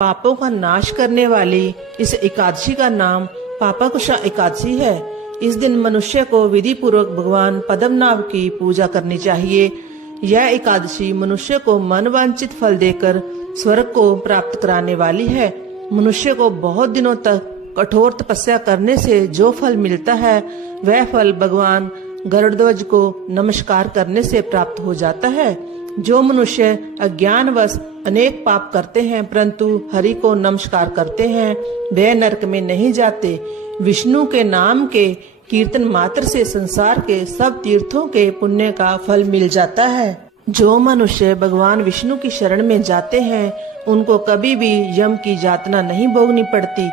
पापों का नाश करने वाली इस एकादशी का नाम पापाकुशा एकादशी है। इस दिन मनुष्य को विधि पूर्वक भगवान पद्मनाभ की पूजा करनी चाहिए। यह एकादशी मनुष्य को मनवांछित फल देकर स्वर्ग को प्राप्त कराने वाली है। मनुष्य को बहुत दिनों तक कठोर तपस्या करने से जो फल मिलता है वह फल भगवान गरुड़ध्वज को नमस्कार करने से प्राप्त हो जाता है। जो मनुष्य अज्ञानवश अनेक पाप करते हैं परंतु हरि को नमस्कार करते हैं वे नरक में नहीं जाते। विष्णु के नाम के कीर्तन मात्र से संसार के सब तीर्थों के पुण्य का फल मिल जाता है। जो मनुष्य भगवान विष्णु की शरण में जाते हैं उनको कभी भी यम की यातना नहीं भोगनी पड़ती।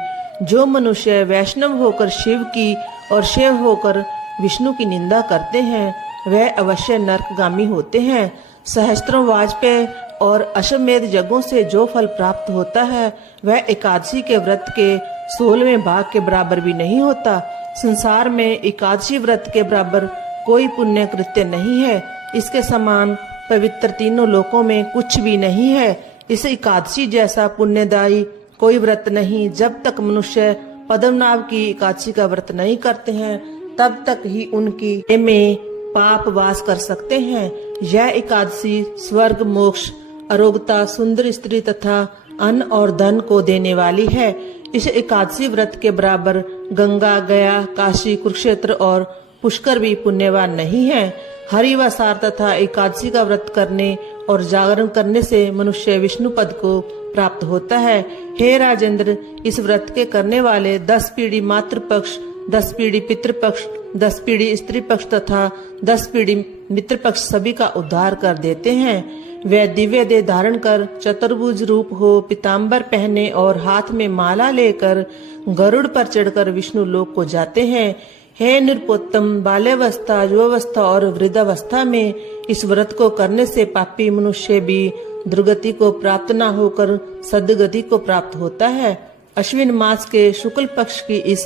जो मनुष्य वैष्णव होकर शिव की और शिव होकर विष्णु की निंदा करते हैं वह अवश्य नरकगामी होते हैं। सहस्त्रों वाजपेय और अश्वमेध यज्ञों से जो फल प्राप्त होता है वह एकादशी के व्रत के 16वें भाग के बराबर भी नहीं होता। संसार में एकादशी व्रत के बराबर कोई पुण्य कृत्य नहीं है। इसके समान पवित्र तीनों लोकों में कुछ भी नहीं है। इस एकादशी जैसा पुण्यदायी कोई व्रत नहीं। जब तक मनुष्य पद्मनाभ की एकादशी का व्रत नहीं करते हैं तब तक ही उनकी में पाप वास कर सकते हैं। यह एकादशी स्वर्ग, मोक्ष, आरोग्यता, सुंदर स्त्री तथा अन्न और धन को देने वाली है। इस एकादशी व्रत के बराबर गंगा, गया, काशी, कुरुक्षेत्र और पुष्कर भी पुण्यवान नहीं है। हरि व सार तथा एकादशी का व्रत करने और जागरण करने से मनुष्य विष्णु पद को प्राप्त होता है। हे राजेंद्र, इस व्रत के करने वाले 10 पीढ़ी मातृ पक्ष, 10 पीढ़ी पितृपक्ष, 10 पीढ़ी स्त्री पक्ष तथा 10 पीढ़ी मित्र पक्ष सभी का उद्धार कर देते हैं। वे दिव्य देह धारण कर चतुर्भुज रूप हो, पीताम्बर पहने और हाथ में माला लेकर गरुड़ पर चढ़कर विष्णु लोक को जाते हैं। हे नृपोत्तम, बाल्यावस्था, युवावस्था और वृद्धावस्था में इस व्रत को करने से पापी मनुष्य भी दुर्गति को प्राप्त न होकर सद्गति को प्राप्त होता है। अश्विन मास के शुक्ल पक्ष की इस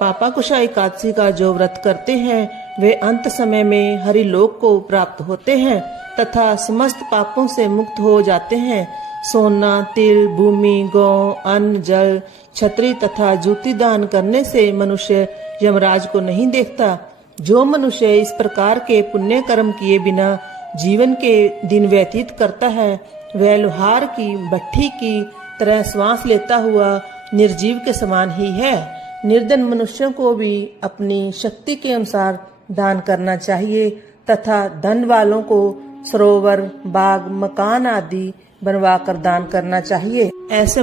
पापाकुशा एकादशी का जो व्रत करते हैं वे अंत समय में हरि लोक को प्राप्त होते हैं तथा समस्त पापों से मुक्त हो जाते हैं। सोना, तिल, भूमि, गौ, अन्न, जल, छतरी तथा जूती दान करने से मनुष्य यमराज को नहीं देखता। जो मनुष्य इस प्रकार के पुण्य कर्म किए बिना जीवन के दिन व्यतीत करता है वह लोहार की भट्ठी की तरह श्वास लेता हुआ निर्जीव के समान ही है। निर्धन मनुष्यों को भी अपनी शक्ति के अनुसार दान करना चाहिए तथा धन वालों को सरोवर, बाग, मकान आदि बनवाकर दान करना चाहिए। ऐसे